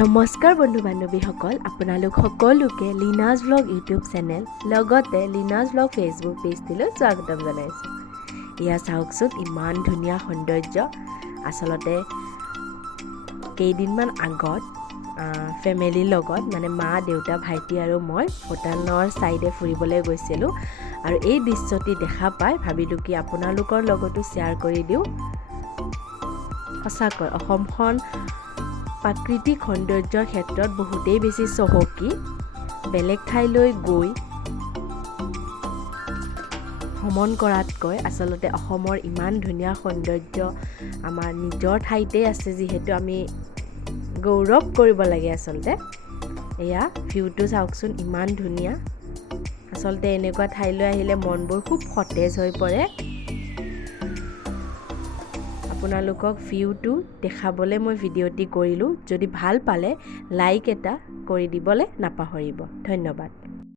নমস্কাৰ বন্ধু বান্ধৱীসকল, আপোনালোক সকলোকে লিনাজ ব্লগ ইউটিউব চেনেল লগতে লিনাজ ব্লগ ফেচবুক পেজটিলৈ স্বাগতম জনাইছোঁ। এয়া চাওকচোন, ইমান ধুনীয়া সৌন্দৰ্য। আচলতে কেইদিনমান আগত ফেমিলিৰ লগত মানে মা, দেউতা, ভাইটি আৰু মই ভূটানৰ ছাইডে ফুৰিবলৈ গৈছিলোঁ আৰু এই দৃশ্যটি দেখা পাই ভাবিলোঁ কি আপোনালোকৰ লগতো শ্বেয়াৰ কৰি দিওঁ। সঁচাকৈ অসমখন প্ৰাকৃতিক সৌন্দৰ্যৰ ক্ষেত্ৰত বহুতেই বেছি চহকী। বেলেগ ঠাইলৈ গৈ ভ্ৰমণ কৰাতকৈ আচলতে অসমৰ ইমান ধুনীয়া সৌন্দৰ্য আমাৰ নিজৰ ঠাইতে আছে, যিহেতু আমি গৌৰৱ কৰিব লাগে। আচলতে এয়া ভিউটো চাওকচোন, ইমান ধুনীয়া। আচলতে এনেকুৱা ঠাইলৈ আহিলে মনবোৰ খুব সতেজ হৈ পৰে। আপোনালোকক ভিউটো দেখাবলৈ মই ভিডিঅ'টি কৰিলোঁ। যদি ভাল পালে লাইক এটা কৰি দিবলৈ নাপাহৰিব। ধন্যবাদ।